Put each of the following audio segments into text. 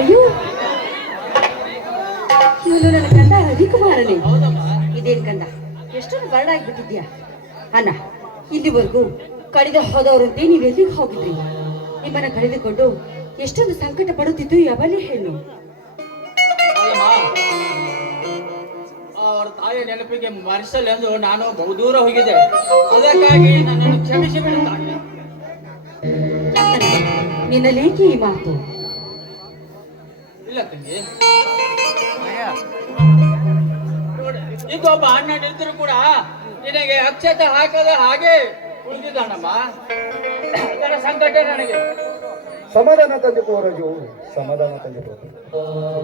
ಅಯ್ಯೋ ಇವನು ನನ್ನ ಗಂಡ ರವಿಕುಮಾರನೇ. ಇದೇನ್ ಗಂಡ ಎಷ್ಟೊಂದು ಬರಡಾಗ್ಬಿಟ್ಟಿದ್ಯಾ ಅಣ್ಣ. ಇಲ್ಲಿವರೆಗೂ ಕಳೆದು ಹೋದವರಂತೆ ನೀವೆಲ್ಲಿಗೆ ಹೋಗಿದ್ರಿ? ನಿಮ್ಮನ್ನ ಕಳೆದುಕೊಂಡು ಎಷ್ಟೊಂದು ಸಂಕಟ ಪಡುತ್ತಿದ್ದು ಯಾವನೇ ಹೆಣ್ಣು. ಅವರ ತಾಯಿಯ ನೆನಪಿಗೆ ಮರೆಸಲೆಂದು ನಾನು ಬಹುದೂರ ಹೋಗಿದ್ದೆ. ಅದಕ್ಕಾಗಿ ನನ್ನನ್ನು ಕ್ಷಮಿಸಿ ಬಿಡುತ್ತಾನೆ. ನಿನ್ನಲೇಕೆ ಈ ಮಾತು? ಇಲ್ಲ ತಂಗಿ, ಇದೊಬ್ಬ ಅಣ್ಣ ನಿಂತರೂ ಕೂಡ ನಿನಗೆ ಅಕ್ಷತೆ ಹಾಕದ ಹಾಗೆ ಉಳಿದಿದ್ದಾನಮ್ಮ. ಇದರ ಸಂಕಟ ನನಗೆ. ಸಮಾಧಾನ ತಂದಿಕೋ ರಜು, ಸಮಾಧಾನ ತಂದಿಕೋ.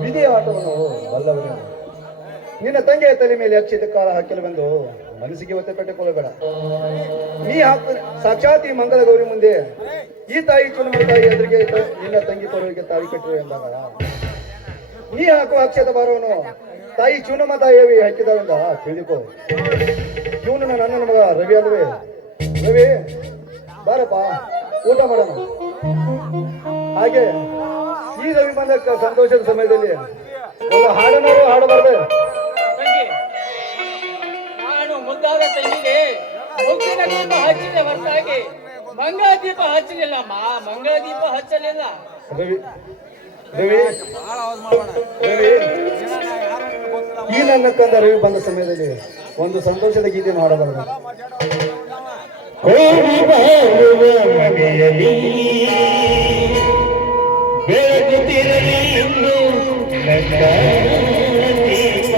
ವಿಧಿಯ ಆಟವನ್ನು ಬಲ್ಲವನೇ. ನಿನ್ನ ತಂಗಿಯ ತಲೆ ಮೇಲೆ ಅಕ್ಷತೆ ಕಾಲ ಹಾಕಿಲ್ಲವೆಂದು ಮನಸ್ಸಿಗೆ ಒತ್ತೆ ಕಟ್ಟಿಕೊಳ್ಳಬೇಡ. ನೀ ಸಾಕ್ಷಾತ್ ಈ ಮಂಗಲ ಗೌರಿ ಮುಂದೆ ಈ ತಾಯಿ ಚುನಾವಣಾ ತಾಯಿ ಎದುರಿಗೆ ನಿನ್ನ ತಂಗಿ ಪರವಿಗೆ ತಾಳಿ ಕಟ್ಟಿರು ಎಂದಾಗ ನೀ ಹಾಕುವ ಅಕ್ಷತ ಭಾರವನ್ನು ತಾಯಿ ಚುನಮ್ಮ ತಾಯಿಯವಿ ಹಾಕಿದಾಳೆಂದ ತಿಳಿದುಕೋ. ಇವನು ನನ್ನ ಮಗ ರವಿ ಅಲ್ವೇ? ರವಿ ಬಾರಪ್ಪ, ಊಟ ಮಾಡೋಣ. ಹಾಗೆ ಈ ರವಿ ಬಂದ ಸಂತೋಷದ ಸಮಯದಲ್ಲಿ ಒಂದು ಹಾಡನಾರು ಹಾಡಬಾರ್ದೆ. ನಾನು ಮುದ್ದಾದ ತಂಗಿಗೆ ಮುಗ್ಗಿನ ದೀಪ ಹಚ್ಚಿದೆ ಹೊರತಾಗಿ ಮಂಗಳ ದೀಪ ಹಚ್ಚಲಿಲ್ಲಮ್ಮ, ಮಂಗಳ ದೀಪ ಹಚ್ಚಲಿಲ್ಲ. ರವಿ ರವಿ ರವಿ, ಈ ನನ್ನ ಕಂದ ರವಿ ಬಂದ ಸಮಯದಲ್ಲಿ ಒಂದು ಸಂತೋಷದ ಗೀತೆಯನ್ನು ಹಾಡಬಾರದು. ಕೋರಿ ಬಾಳುವ ಮನೆಯಲ್ಲಿ ಬೆಳಗುತ್ತಿರಲಿ ಎಂದು ನನ್ನ ದೀಪ.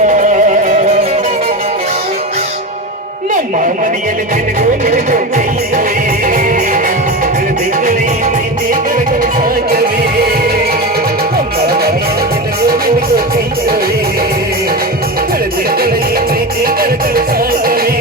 ನಮ್ಮ ಮನೆಯಲ್ಲಿ ಬೆಳಗು ಬೆಳಗು ಕೈಯವೇ, ಬೆಳದಿಂಗಳೇ ಪ್ರೀತಿ ಬೆಳಗಲು ಸಾಕವೇ. ನಮ್ಮ ಮನೆಯಲ್ಲಿ ಬೆಳಗು ಬೆಳಗು ಕೈಯವೇ, ಬೆಳದಿಂಗಳೇ ಪ್ರೀತಿ ಬೆಳಗಲು ಸಾಕವೇ.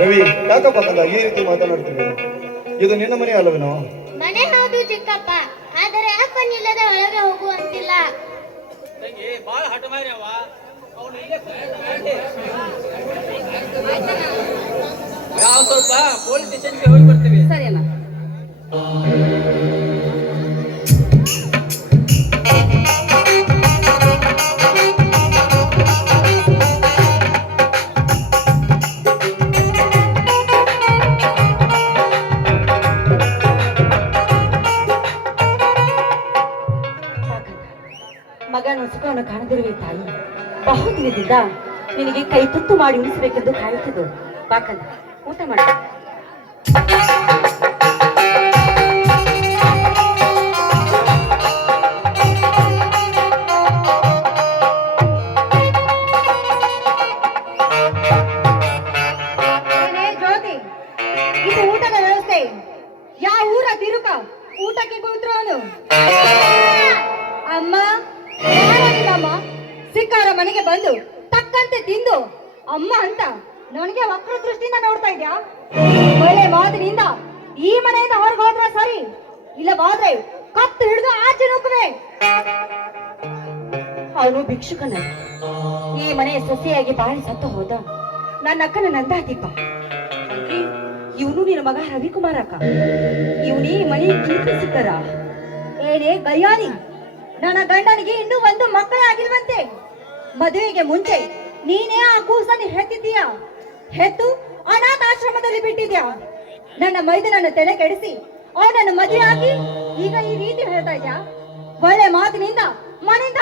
ರವಿ, ಯಾಕಪ್ಪ ಕಂದ ಈ ರೀತಿ ಮಾತನಾಡ್ತೀವಿ? ಇದು ನಿನ್ನ ಮನೆ ಅಲ್ಲವೇನೋ? ಮನೆ ಹೌದು ಚಿಕ್ಕಪ್ಪ, ಆದರೆ ಅಪ್ಪನಿಲ್ಲದ ಒಳಗೆ ಹೋಗುವಂತಿಲ್ಲ. ತಂಗಿ ಬಾಳ ಹಠ ಮಾರ್ಯವ, ಅವನು ಇಲ್ಲೇ ಕೂತ್ಕೊಂಡೆ. ನಾವು ಸ್ವಲ್ಪ ಪೊಲೀಸ್ ಸ್ಟೇಷನ್ಗೆ ಹೋಗಿ ಬರ್ತೀವಿ. ಸರಿ ಅಣ್ಣ. ಮಗನ ಸುಖವನ್ನು ಕಾಣದಿರುವೆ ತಾಯಿ. ಬಹುದಿನದಿಂದ ನಿನಗೆ ಕೈ ತುತ್ತು ಮಾಡಿ ಉಳಿಸಬೇಕೆಂದು ಕಾಯುತ್ತಿದ್ದು. ಬಾಕಂದ ಊಟ ಮಾಡ. ಜ್ಯೋತಿ, ಇದು ಊಟದ ವ್ಯವಸ್ಥೆ. ಯಾವ ಊರ ತಿರುಕ ಊಟಕ್ಕೆ ಕೂತ್ರು ಅಮ್ಮ ಅಮ್ಮ ಸಿಕ್ಕಾರ ಮನೆಗೆ ಬಂದು ತಕ್ಕಂತೆ ತಿಂದು ಅಮ್ಮ ಅಂತ ನನಗೆ ವಕ್ರ ದೃಷ್ಟಿಯಿಂದ ನೋಡ್ತಾ ಇದ್ಯಾ? ಒಳ್ಳೆ ಮಾತಿನಿಂದ ಈ ಮನೆಯಿಂದ ಹೊರಗೆ ಹೋದ್ರೆ ಸರಿ, ಇಲ್ಲವಾದ್ರೆ ಕತ್ತು ಹಿಡಿದು ಆಚೆ ನೂಕುವೆ. ಅವನು ಭಿಕ್ಷುಕನ ಈ ಮನೆಯ ಸೊಸೆಯಾಗಿ ಬಾಳಿ ಸತ್ತು ಹೋದ ನನ್ನ ಅಕ್ಕನ ನಂದಾದೀಪ. ಇವನು ನಿನ್ನ ಮಗ ರವಿಕುಮಾರ್ ಅಕ್ಕ. ಇವನೇ ಮನೆ ಕೀರ್ತಿಸಿದ್ದರ. ಏನೇ ಗಯ್ಯಾನಿ, ನನ್ನ ಗಂಡನಿಗೆ ಇನ್ನೂ ಒಂದು ಮಕ್ಕಳೇ ಆಗಿಲ್ವಂತೆ. ಮದುವೆಗೆ ಮುಂಚೆ ನೀನೇ ಆ ಕೂಸನ್ನು ಹೆತ್ತಿದ್ದೀಯ, ಹೆತ್ತು ಅನಾಥಾಶ್ರಮದಲ್ಲಿ ಬಿಟ್ಟಿದ್ಯಾ. ನನ್ನ ಮೈದನನ್ನು ತಲೆ ಕೆಡಿಸಿ ಅವನನ್ನು ಮದುವೆ ಆಗಿ ಈಗ ಈ ರೀತಿ ಹೇಳ್ತಾ ಇದ್ಯಾ? ಒಳ್ಳೆ ಮಾತಿನಿಂದ ಮನೆಯಿಂದ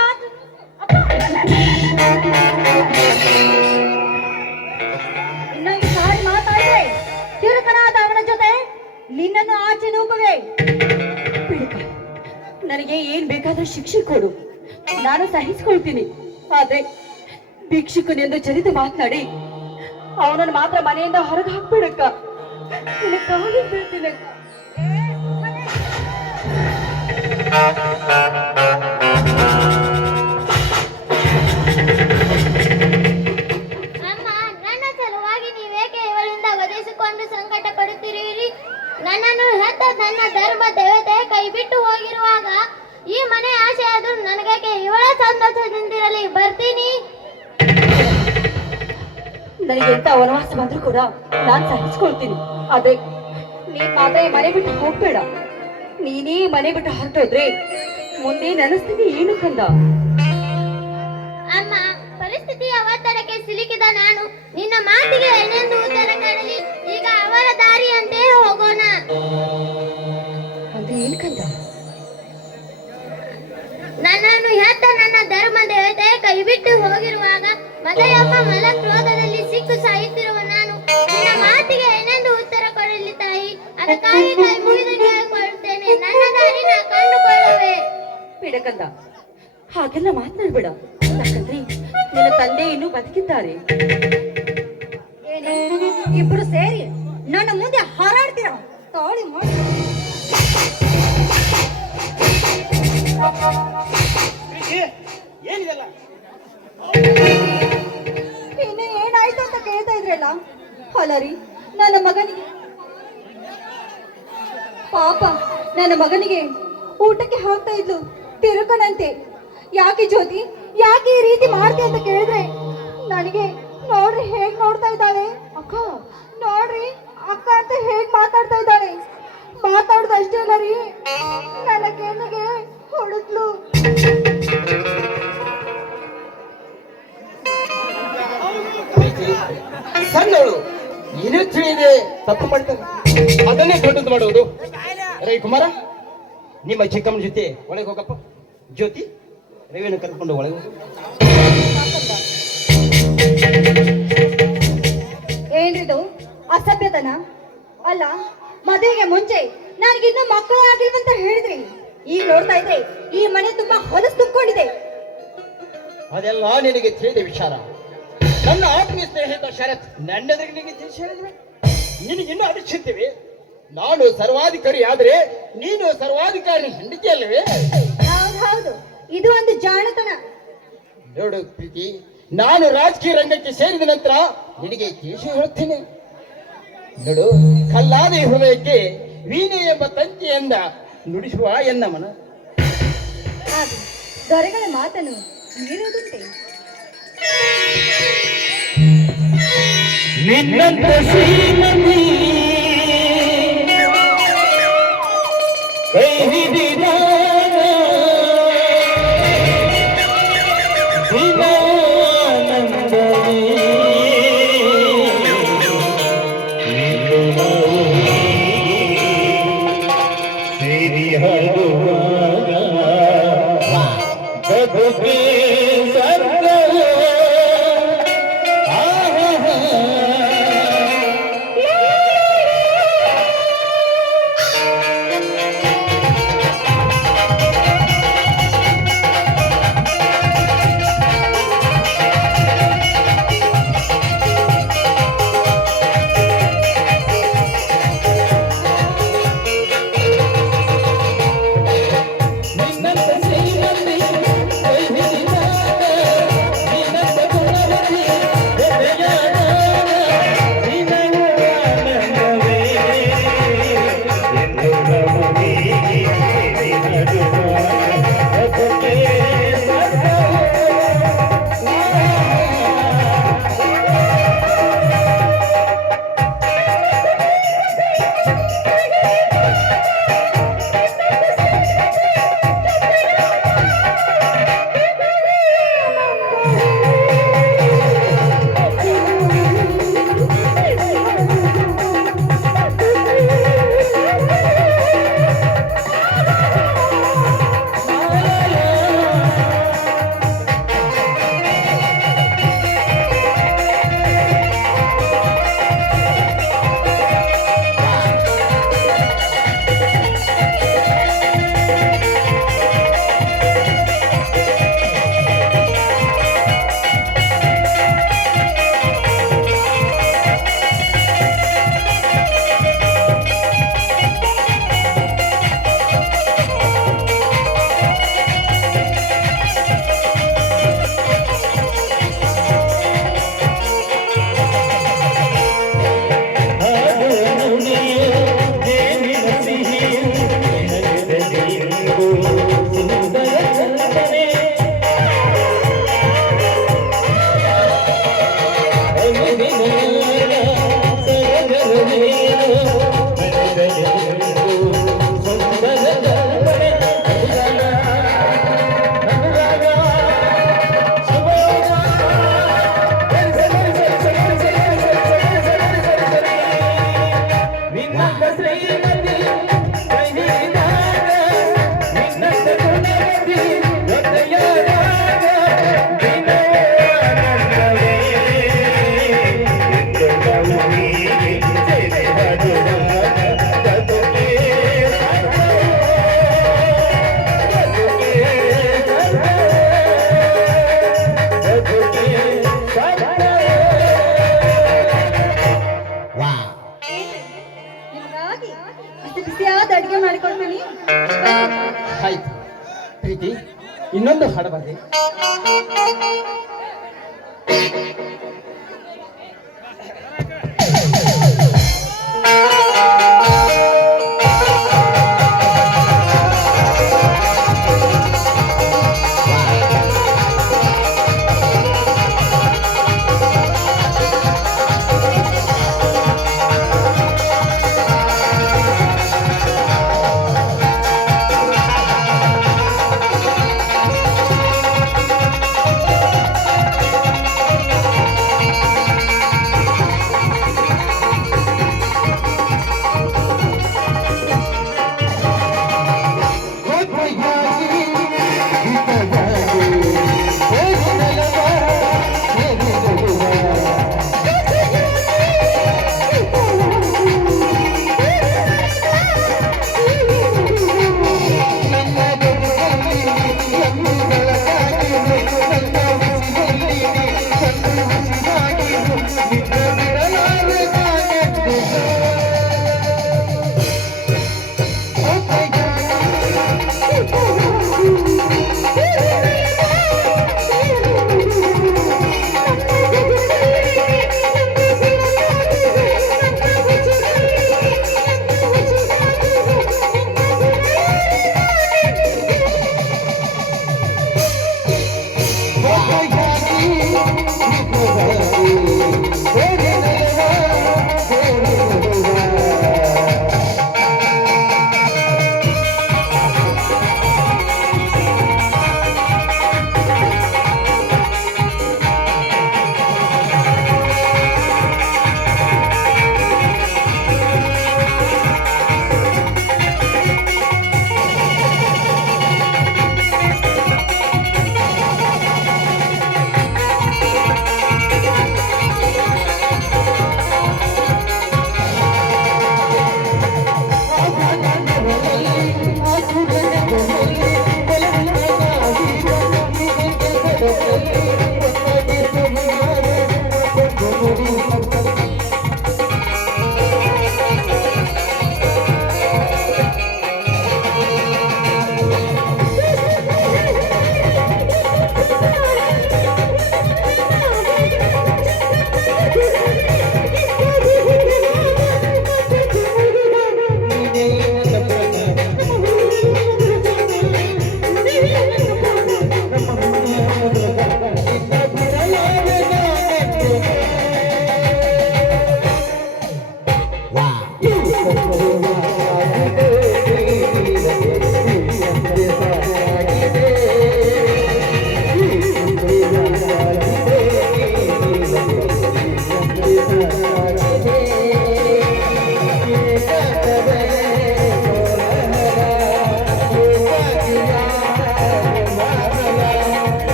ಇನ್ನೊಂದು ಸಾರಿ ಮಾತಾಡಿದ್ರೆ ತಿರುಕನಾದ ಅವನ ಜೊತೆ ನಿನ್ನನ್ನು ಆಚೆ ನೂಕುವೆ. ನನಗೆ ಏನ್ ಬೇಕಾದ್ರೂ ಶಿಕ್ಷೆ ಕೊಡು, ನಾನು ಸಹಿಸ್ಕೊಳ್ತೀನಿ. ಆದ್ರೆ ಭಿಕ್ಷುಕನೆಂದು ಜರಿದು ಮಾತನಾಡಿ ಅವನನ್ನು ಮಾತ್ರ ಮನೆಯಿಂದ ಹೊರಗೆ ಹಾಕ್ಬಿಡಕ್ಕ. ನಿನ್ನ ಕಾಲಿಗೆ ಬೀಳ್ತೀನಿ. ಅಮ್ಮ, ನನ್ನ ಸಲುವಾಗಿ ನೀವೇಕೆ ಇವಳಿಂದ ವಧಿಸಿಕೊಂಡು ಸಂಕಟ ಪಡುತ್ತಿರುವಿರಿ? ನನ್ನನ್ನು ಹೆತ್ತ ನನ್ನ ಧರ್ಮ ದೇವತೆ ಕೈ ಬಿಟ್ಟು ಹೋಗಿರುವಾಗ ಈ ಮನೆ ಆಸೆ ಆದ್ರೂ ನನಗೇಕೆ ಇವಳ ಸಂತೋಷದಿಂದಿರಲಿ. ಬರ್ತೀನಿ. ನನಗೆ ಎಂತ ವನವಾಸ ಬಂದ್ರೂ ಕೂಡ ನಾನ್ ಸಹಿಸ್ಕೊಳ್ತೀನಿ. ಆದ್ರೆ ನೀನ್ ಮಾತ್ರ ಈ ಮನೆ ಬಿಟ್ಟು ಹೋಗ್ಬೇಡ. ನೀನೇ ಮನೆ ಬಿಟ್ಟು ಹೊರಟೋದ್ರೆ ಮುಂದೆ ನನ್ನ ಸ್ಥಿತಿ ಏನು ಕಂದ? ಅಮ್ಮ, ಪರಿಸ್ಥಿತಿಯ ಒತ್ತಡಕ್ಕೆ ಸಿಲುಕಿದ ನಾನು ನಿನ್ನ ಮಾತಿಗೆ ಏನೆಂದು ಉತ್ತರ ಕೊಡಲಿ? ಈಗ ಅವರ ದಾರಿಯಂತೆ ಹೋಗೋಣ. ಅಂದ್ರೆ ಏನ್ ಕಂದ? ನನ್ನನ್ನು ಹೆತ್ತ ನನ್ನ ಧರ್ಮ ದೇವತೆ ಕೈ ಬಿಟ್ಟು ಹೋಗಿರುವಾಗ ಮದಯಮ್ಮ ಮಲ ಕ್ರೋಧದಲ್ಲಿ ಸಿಕ್ಕು ಸಾಯುತ್ತಿರುವ ನಾನು ನಿನ್ನ ಮಾತಿಗೆ ಏನೆಂದು ಉತ್ತರ ಕೊಡಲಿ ತಾಯಿ? ಅದಕ್ಕಾಗಿ ಕೈ ಮುಗಿದು ಕೇಳಿಕೊಳ್ಳುತ್ತೇನೆ. ನನ್ನ ದಾರಿ ನಾ ಕಂಡುಕೊಳ್ಳುವೆ. ಬೇಡ ಕಂದ, ಹಾಗೆಲ್ಲ ಮಾತನಾಡ್ಬೇಡ. ಯಾಕಂದ್ರೆ ನಿನ್ನ ತಂದೆ ಇನ್ನೂ ಬದುಕಿದ್ದಾರೆ. ಏನೇ ಇಬ್ರು ಸೇರಿ ನನ್ನ ಮುಂದೆ ಹಾರಾಡ್ತೀರಾ? ತಾಳಿ ಮಾಡಿ. ಏನಿದೆಲ್ಲ? ಇನ್ನು ಏನಾಯ್ತು ಅಂತ ಕೇಳ್ತಾ ಇದ್ರಲ್ಲ. ಅಲ್ಲ ರೀ, ನನ್ನ ಮಗನಿಗೆ ಪಾಪ, ನನ್ನ ಮಗನಿಗೆ ಊಟಕ್ಕೆ ಹಾಕ್ತಾ ಇದ್ಲು ತಿರುಕನಂತೆ. ಯಾಕೆ ಜ್ಯೋತಿ, ಯಾಕೆ ಈ ರೀತಿ ಮಾಡ್ತಿ ಅಂತ ಕೇಳಿದ್ರೆ ನನಗೆ ನೋಡ್ರಿ ಹೇಗ್ ನೋಡ್ತಾ ಇದ್ದಾಳೆ. ಅಕ್ಕ ನೋಡ್ರಿ, ಅಕ್ಕ ಅಂತ ಹೇಗ್ ಮಾತಾಡ್ತಾ ಇದ್ದಾಳೆ. ಮಾತಾಡ್ದು ಅಷ್ಟೇ ಅಲ್ಲ ರೀ, ನನ್ನ ಕೆನ್ನಿಗೆ ಹೊಡೆದ್ಲು. ಸಣ್ಣವಳು ಏನು ತಿಳಿಯದೆ ತಪ್ಪು ಮಾಡ್ತಾರೆ, ಅದನ್ನೇ ದೊಡ್ಡದು ಮಾಡುವುದು. ರವಿ ಕುಮಾರ, ನಿಮ್ಮ ಚಿಕ್ಕಮ್ಮನ ಜೊತೆ ಒಳಗೆ ಹೋಗಪ್ಪ. ಜ್ಯೋತಿ, ರವಿಯನ್ನು ಕರ್ಕೊಂಡು ಒಳಗೆ ಹೋಗು. ಏನ್ರಿದು ಅಸಭ್ಯತನ? ಅಲ್ಲ, ಮದುವೆಗೆ ಮುಂಚೆ ನನಗಿನ್ನೂ ಮಕ್ಕಳೇ ಆಗಿಲ್ವಂತ ಹೇಳಿದ್ರಿ. ಈಗ ನೋಡ್ತಾ ಇದ್ರೆ ಈ ಮನೆ ತುಂಬಾ ಹೊಲಸು ತುಂಬಿಕೊಂಡಿದೆ. ಅದೆಲ್ಲ ನಿನಗೆ ತಿಳಿದ ವಿಚಾರ. ನನ್ನ ಆತ್ಮೀಯ ಸ್ನೇಹಿತ ಶರತ್ ನನ್ನೆದುರಿಗೆ ನಿನಗೆ ತಿಳಿಸಿ ಹೇಳಿದ್ವಿ. ನಿನಗಿನ್ನೂ ಅನಿಸುತ್ತೇವೆ ನಾನು ಸರ್ವಾಧಿಕಾರಿ ಆದ್ರೆ ನೀನು ಸರ್ವಾಧಿಕಾರಿ ಹೆಂಡತಿ ಅಲ್ಲವೇ? ಹೌದು, ಇದು ಒಂದು ಜಾಣತನ. ನೋಡು ಪ್ರೀತಿ, ನಾನು ರಾಜಕೀಯ ರಂಗಕ್ಕೆ ಸೇರಿದ ನಂತರ ನಿನಗೆ ತಿಳಿಸಿ ಹೇಳುತ್ತೇನೆ. ನೋಡು, ಕಲ್ಲಾದ ಈ ಹೃದಯಕ್ಕೆ ವೀಣೆ ಎಂಬ ತಂತಿಯಿಂದ ನುಡಿಸುವ ಎನ್ನ ಮನ. ಹಾಗೆ ದೊರೆಗಳ ಮಾತನ್ನು ಮೀರುವುದುಂಟೆ? ನಿನ್ನಂತ ಶ್ರೀಮತಿ ಕೈ ಹಿಡಿದ ಸೇರಿ ಹಾಡುವಾಗ ಬದುಕೆ ಸರ್ಗ. ಶ್ರೀಮತಿ ಕೈಹಿಡಿದಾಗ ನಿನ್ನಂತ ಗುಣವತಿ ಜೊತೆಯಾದಾಗ ದಿನವೇ ಆನಂದವೇ ಹೀಗೆ ಸೇರಿಹದುವಾಗ ಬದುಕೇ ನಿಮಗಾಗಿ ಬಿಸಿ ಬಿಸಿಯಾದ ಅಡಿಗೆ ಮಾಡಿಕೊಡ್ತೀನಿ. ಆಯ್ತು ಪ್ರೀತಿ, ಇನ್ನೊಂದು ಹಾಡು ಬಂದೆ.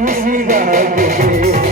ಉಸಿರಾಗಿದೆ